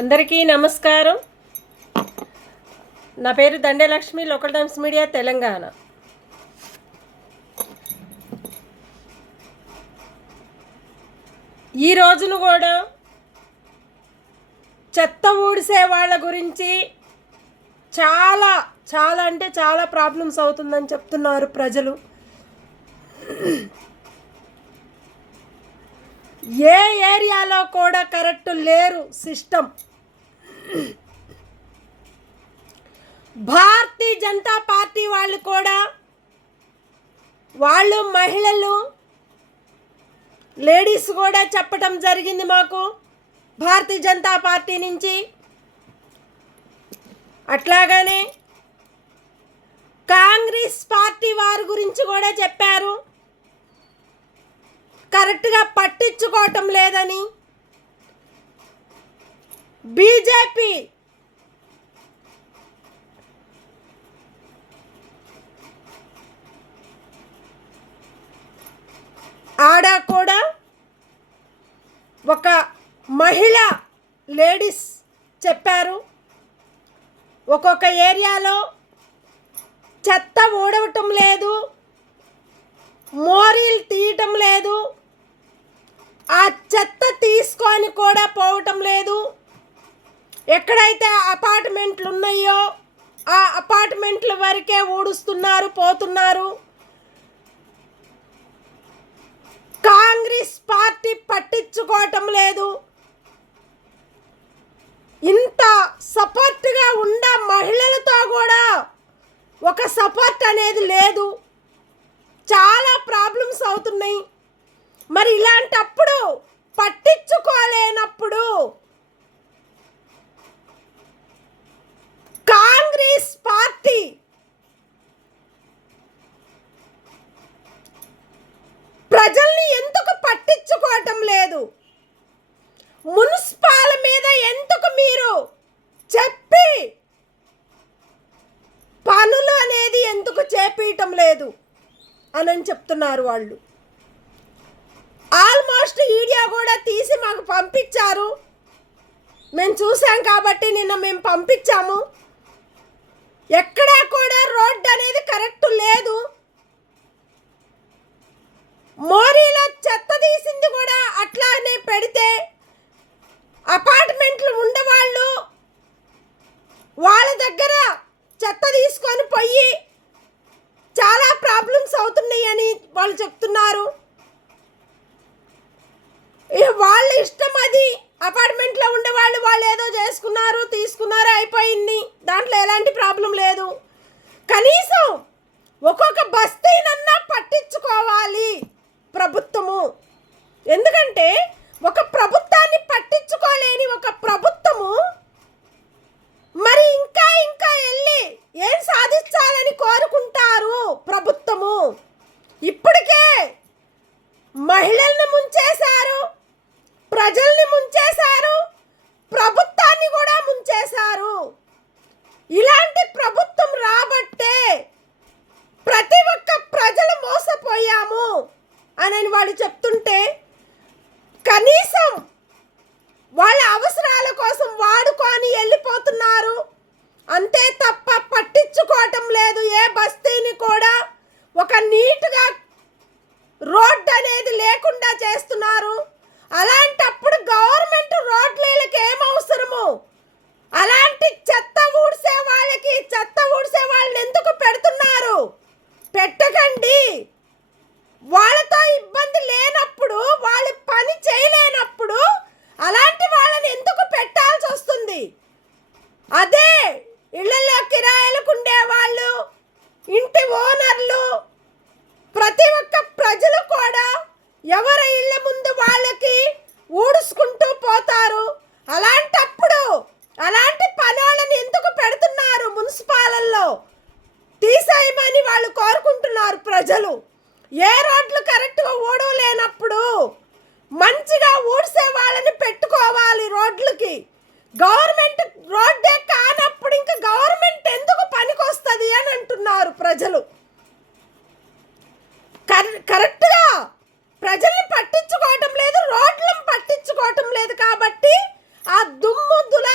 అందరికీ నమస్కారం. నా పేరు Dande Lakshmi, local times media, Telangana. ఈ రోజును కూడా చెత్త ఊడిసే వాళ్ళ గురించి చాలా చాలా అంటే చాలా ప్రాబ్లమ్స్ అవుతుందని చెప్తున్నారు ప్రజలు. ఏ ఏరియాలో కూడా కరెక్ట్ లేరు సిస్టమ్. భారతీయ జనతా పార్టీ వాళ్ళు కూడా, వాళ్ళు మహిళలు లేడీస్ కూడా చెప్పటం జరిగింది మాకు భారతీయ జనతా పార్టీ నుంచి. అట్లాగనే కాంగ్రెస్ పార్టీ వారి గురించి కూడా చెప్పారు, కరెక్ట్గా పట్టించుకోవటం లేదని. బీజేపీ ఆడ కూడా ఒక మహిళ లేడీస్ చెప్పారు, ఒక్కొక్క ఏరియాలో చెత్త ఊడవటం లేదు, మోరీలు తీయటం లేదు, ఆ చెత్త తీసుకొని కూడా పోవటం లేదు. ఎక్కడైతే అపార్ట్మెంట్లు ఉన్నాయో ఆ అపార్ట్మెంట్ల వరకే ఊడుస్తున్నారు, పోతున్నారు. కాంగ్రెస్ పార్టీ పట్టించుకోవటం లేదు. ఇంత సపోర్ట్గా ఉన్న మహిళలతో కూడా ఒక సపోర్ట్ అనేది లేదు. చాలా ప్రాబ్లమ్స్ అవుతున్నాయి. మరి ఇలాంటప్పుడు పట్టించుకోలేనప్పుడు కాంగ్రెస్ పార్టీ ప్రజల్ని ఎందుకు పట్టించుకోవటం లేదు? మున్సిపాల్ మీద ఎందుకు మీరు చెప్పి పనులు అనేది ఎందుకు చేపీయటం లేదు అని చెప్తున్నారు వాళ్ళు. ఆల్మోస్ట్ వీడియో కూడా తీసి మాకు పంపించారు, మేము చూసాం కాబట్టి నిన్న మేము పంపించాము. ఎక్కడా కూడా రోడ్డు అనేది కరెక్ట్ లేదు. మోరీలో చెత్త తీసింది కూడా అట్లానే పెడితే అపార్ట్మెంట్లు ఉండేవాళ్ళు వాళ్ళ దగ్గర చెత్త తీసుకొని పోయి చాలా ప్రాబ్లమ్స్ అవుతున్నాయి అని వాళ్ళు చెప్తున్నారు. వాళ్ళ ఇష్టం అది. అపార్ట్మెంట్లో ఉండేవాళ్ళు వాళ్ళు ఏదో చేసుకున్నారు, తీసుకున్నారు, అయిపోయింది. దాంట్లో ఎలాంటి ప్రాబ్లం లేదు. కనీసం ఒక్కొక్క బస్తీనన్నా పట్టించుకోవాలి ప్రభుత్వము. ఎందుకంటే ఒక ప్రభుత్వాన్ని పట్టించుకోలేని ఒక ప్రభుత్వము మరి ఇంకా ఇంకా వెళ్ళి ఏం సాధించాలని కోరుకుంటారు ప్రభుత్వము? ఇప్పటికే మహిళల్ని ముంచేశారు, ప్రజల్ని ముంచేశారు, ప్రభుత్వాన్ని కూడా ముంచేశారు. ఇలాంటి ప్రభుత్వం రాబట్టే ప్రతి ఒక్క ప్రజలు మోసపోయాము అని వాళ్ళు చెప్తుంటే కనీసం వాళ్ళ అవసరాల కోసం వాడుకొని వెళ్ళిపోతున్నారు. అంతే తప్ప పట్టించుకోవటం లేదు. ఏ బస్తీని కూడా ఒక నీట్గా రోడ్డు అనేది లేకుండా చేస్తున్నారు. అలాంటప్పుడు గవర్నమెంట్ రోడ్లకి ఏం అవసరము? అలాంటి చెత్త ఊడ్చే వాళ్ళని ఎందుకు పెడుతున్నారు? పెట్టకండి. వాళ్ళతో ఇబ్బంది లేనప్పుడు, వాళ్ళు పని చేయలేనప్పుడు అలాంటి వాళ్ళని ఎందుకు పెట్టాల్సి వస్తుంది? అదే ఇళ్లలో కిరాయిలకు ఉండేవాళ్ళు, ఇంటి ఓనర్లు, ప్రతి ఒక్క ప్రజలు కూడా ఎవరి ఇళ్ళ ముందు వాళ్ళకి ఊడుచుకుంటూ పోతారు. అలాంటప్పుడు అలాంటి పనులను ఎందుకు పెడుతున్నారు? మున్సిపాలలో తీసేయమని వాళ్ళు కోరుకుంటున్నారు ప్రజలు. ఏ రోడ్లు కరెక్ట్గా ఊడవలేనప్పుడు మంచిగా ఊడ్చే వాళ్ళని పెట్టుకోవాలి రోడ్లకి. గవర్నమెంట్ రోడ్డే కానప్పుడు ఇంకా గవర్నమెంట్ ఎందుకు పనికొస్తుంది అని అంటున్నారు ప్రజలు. కరెక్ట్గా ప్రజల్ని పట్టించుకోవటం లేదు, రోడ్లను పట్టించుకోవటం లేదు. కాబట్టి ఆ దుమ్ము దుల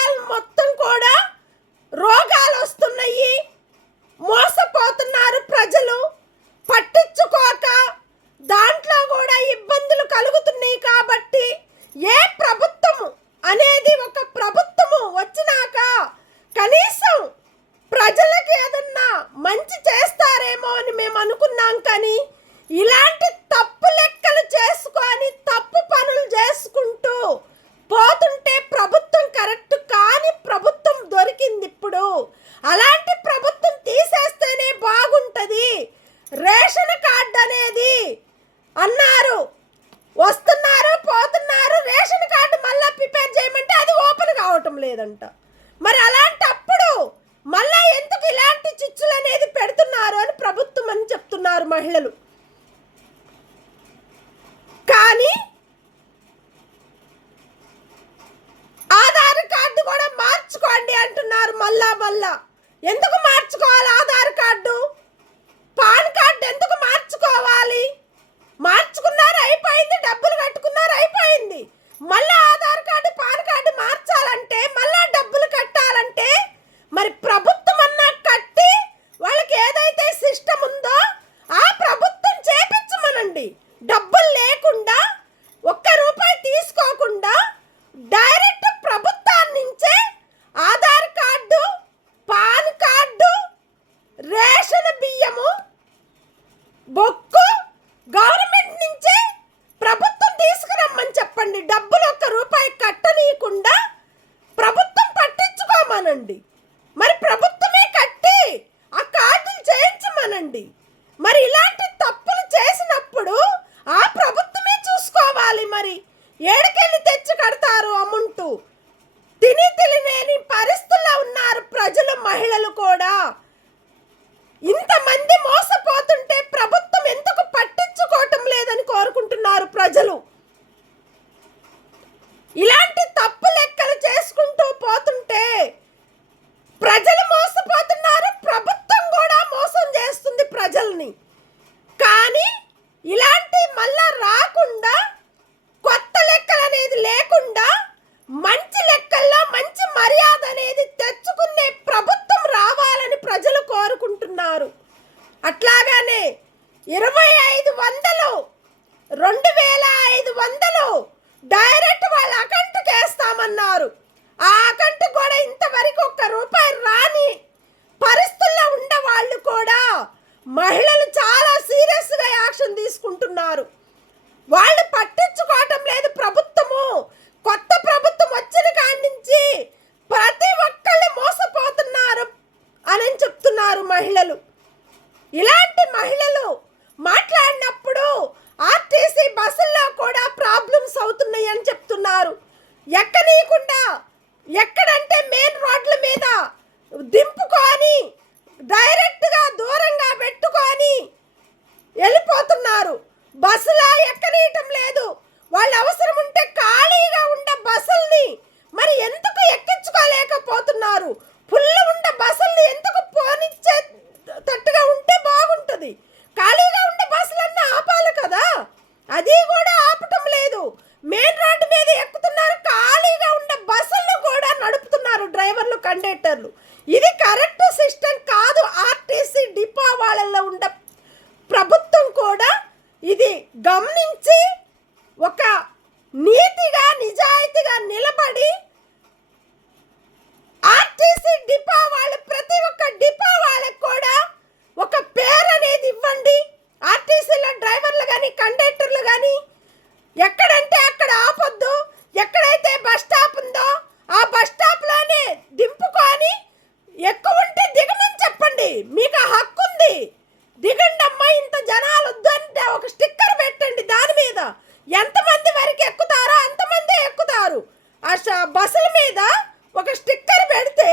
పట్టించుకోవటం లేదంట. మరి అలాంటప్పుడు మళ్ళా ఎందుకు ఇలాంటి చిచ్చులు అనేది పెడుతున్నారు అని ప్రభుత్వం అని చెప్తున్నారు మహిళలు. కానీ ఆధార్ కార్డు కూడా మార్చుకోండి అంటున్నారు మళ్ళా. ఎందుకు మార్చుకోవాలి ఆధార్ కార్డు? పాన్ కార్డు ఎందుకు మార్చుకోవాలి? మార్చుకున్నారు, అయిపోయింది, డబ్బులు కట్టుకున్నారు, అయిపోయింది. మళ్ళా ఆధార్ కార్డు పాన్ కార్డు మార్చాలంటే మళ్ళా డబ్బులు కట్టాలంటే మరి ప్రభుత్వం అన్నా కట్టి వాళ్ళకి ఏదైతే సిస్టమ్ ఉందో ఆ ప్రభుత్వం చేపించమనండి. డబ్బులు లేకుండా, ఒక్క రూపాయి తీసుకోకుండా డైరెక్ట్ ప్రభుత్వం నుంచే Aadhaar card, pan card, ration బియ్యము, బొక్కు గవర్నమెంట్ నుంచే ప్రభుత్వం తీసుకురమ్మని చెప్పండి. డబ్బులు ఒక్క రూపాయి కట్టనీయకుండా ప్రభుత్వం పట్టించుకోమనండి. మరి ప్రభుత్వమే కట్టి ఆ కార్డులు చేయించమనండి. మరి ఇలాంటి తప్పులు చేసినప్పుడు ఆ ప్రభుత్వమే చూసుకోవాలి. మరి ఏడుకెళ్ళి తెచ్చి కడతారు అమౌంట్. తెలియని పరిస్థితుల్లో ఉన్నారు ప్రజలు, మహిళలు కూడా. ఇంతమంది మోసపోతుంటే ప్రభుత్వం ఎందుకు పట్టించుకోవటం లేదని కోరుకుంటున్నారు ప్రజలు. ఇలాంటి తప్పు లెక్కలు చేసుకుంటూ పోతుంటే ప్రజలు మోసపోతున్నారు, ప్రభుత్వం కూడా మోసం చేస్తుంది ప్రజల్ని. కానీ ఇలాంటి మళ్ళా రాకుండా, కొత్త లెక్కలు అనేది లేకుండా మంచి లెక్కల్లో మంచి మర్యాద అనేది తెచ్చుకునే ప్రభుత్వం రావాలని ప్రజలు కోరుకుంటున్నారు. అట్లాగానే 2500, 2500 డైరెక్ట్ వాళ్ళ అకౌంట్కి వేస్తామన్నారు. ఆ అకౌంట్ కూడా ఇంతవరకు ఒక్క రూపాయి రాని పరిస్థితుల్లో ఉండే వాళ్ళు కూడా మహిళలు చాలా సీరియస్గా యాక్షన్ తీసుకుంటున్నారు. వాళ్ళు పట్టించుకోవటం లేదు ప్రభుత్వము. కొత్త ప్రభుత్వం వచ్చిన కాడి నుంచి ప్రతి ఒక్కళ్ళు మోసపోతున్నారు అని చెప్తున్నారు మహిళలు. ఇలాంటి మహిళలు మాట్లాడినప్పుడు ఆర్టీసీ బస్సుల్లో కూడా ప్రాబ్లమ్స్ అవుతున్నాయి అని చెప్తున్నారు. ఎక్కనీయకుండా, ఎక్కడంటే మెయిన్ రోడ్ల మీద దింపుకొని డైరెక్ట్గా దూరంగా పెట్టుకొని వెళ్ళిపోతున్నారు. బస్సులా ఎక్కనీయటం లేదు. వాళ్ళు అవసరం ఉంటే ఖాళీగా ఉండే బస్సుల్ని మరి ఎందుకు ఎక్కించుకోలేకపోతున్నారు? ఫుల్ ఉండే బస్సుల్ని ఎందుకు పోనిచ్చేటట్టుగా ఉంటే బాగుంటుంది. ఖాళీగా ఉండే బస్సులన్నీ ఆపాలి కదా, అది కూడా ఆపటం లేదు. మెయిన్ రోడ్డు మీద ఎక్కుతున్నారు, ఖాళీగా ఉండే బస్సులను కూడా నడుపుతున్నారు డ్రైవర్లు, కండక్టర్లు. ఇది కరెక్ట్ సిస్టమ్ కాదు. ఆర్టీసీ డిపో వాళ్ళల్లో ఉండే ప్రభుత్వం కూడా ఇది గమనించి ఒక నీతిగా, నిజాయితీగా నిలబడి ఆర్టీసీ డిపో వాళ్ళు, ప్రతి ఒక్క డిపో వాళ్ళకి కూడా ఒక పేరు అనేది ఇవ్వండి. ఆర్టీసీలో డ్రైవర్లు కానీ, కండక్టర్లు కానీ ఎక్కడంటే అక్కడ ఆపొద్దు. ఎక్కడైతే బస్ స్టాప్ ఉందో ఆ బస్ స్టాప్లోనే దింపుకొని, ఎక్కువ ఉంటే దిగమని చెప్పండి. మీకు ఆ హక్కు ఉంది. దిగండి అమ్మా, ఇంత జనాలు వద్దు అంటే ఒక స్టిక్కర్ పెట్టండి. దాని మీద ఎంతమంది వరకు ఎక్కుతారో అంతమంది ఎక్కుతారు. ఆ బస్సుల మీద ఒక స్టిక్కర్ పెడితే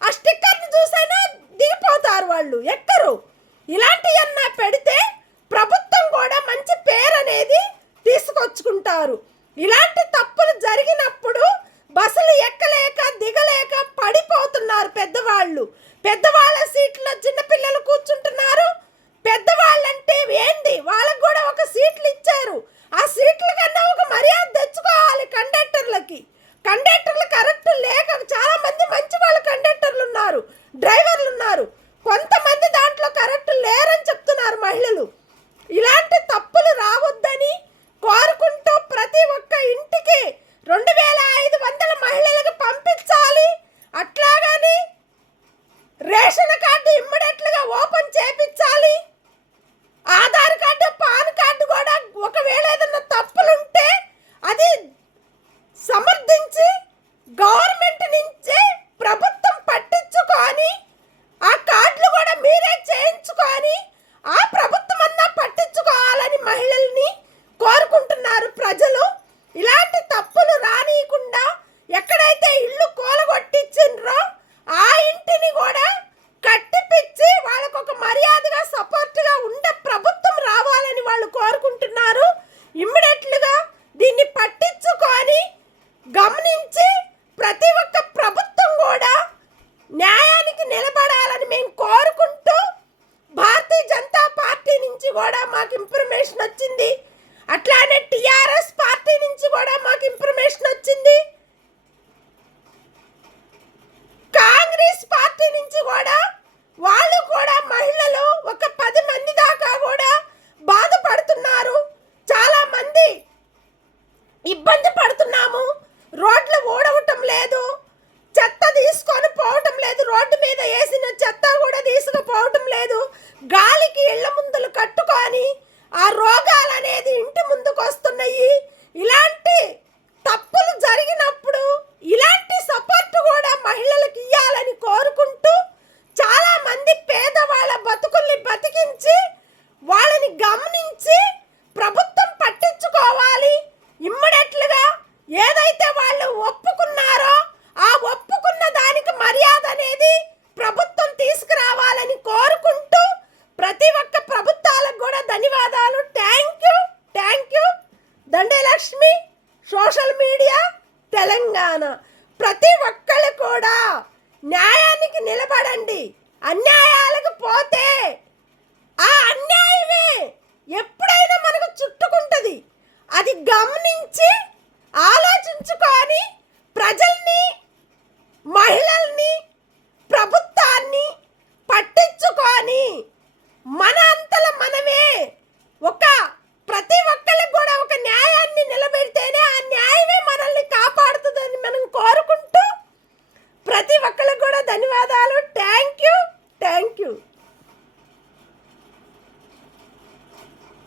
ఆ స్టిక్కర్ని చూసైనా దిగిపోతారు, వాళ్ళు ఎక్కరు. ఇలాంటివన్నా పెడితే ప్రభుత్వం కూడా మంచి పేరు అనేది తీసుకొచ్చుకుంటారు. ఇలాంటి తప్పులు జరిగినప్పుడు బస్సులు ఎక్కలేక, దిగలేక పడిపోతున్నారు పెద్దవాళ్ళు. పెద్దవాళ్ళ సీట్లో చిన్నపిల్లలు కూర్చుంటున్నారు. పెద్దవాళ్ళంటే ఏంది, వాళ్ళకు కూడా ఒక సీట్లు ఇచ్చారు. ఆ సీట్ల కన్నా ఒక మర్యాద తెచ్చుకోవాలి కండక్టర్లకి. కండక్టర్లు కరెక్ట్ లేక చాలా మంది మంచి వాళ్ళు కండక్టర్లు ఉన్నారు, డ్రైవర్లు ఉన్నారు. కొంతమంది దాంట్లో కరెక్ట్ లేరని చెప్తున్నారు మహిళలు. ఇలాంటి తప్పులు రావద్దని కోరుకుంటూ ప్రతి ఒక్క ఇంటికి 2500 మహిళలకు పంపించాలి. అట్లాగని రేషన్ గాలికి ఇళ్ల ముందులు కట్టుకొని ఆ రోగాలు అనేది ఇంటి ముందుకు వస్తున్నాయి. ఇలాంటి తప్పులు జరిగినప్పుడు ఇలాంటి సపోర్ట్ కూడా మహిళలకు ఇవ్వాలని కోరుకుంటూ, చాలా మంది పేదవాళ్ళ బతుకుల్ని బతికించి వాళ్ళని గమనించి ప్రభుత్వం పట్టించుకోవాలి. ఇమ్మీడియట్లుగా ఏదైతే వాళ్ళు ఒప్పుకున్నారో ఆ ఒప్పుకున్న దానికి మర్యాద అనేది ప్రభుత్వం తీసుకురావాలని కోరుకుంటూ, ప్రతి ఒక్క ప్రభుత్వాలకు కూడా ధన్యవాదాలు. Thank you. Dandalakshmi, social media, Telangana. ప్రతి ఒక్కళ్ళు కూడా న్యాయానికి నిలబడండి. అన్యాయాలకు పోతే ఆ అన్యాయమే ఎప్పుడైనా మనకు చుట్టుకుంటుంది. అది గమనించి ఆలోచించుకొని ప్రజల్ని, మహిళల్ని, ప్రభుత్వాన్ని పట్టించుకొని మన అంతల మనమే ప్రతి ఒక్క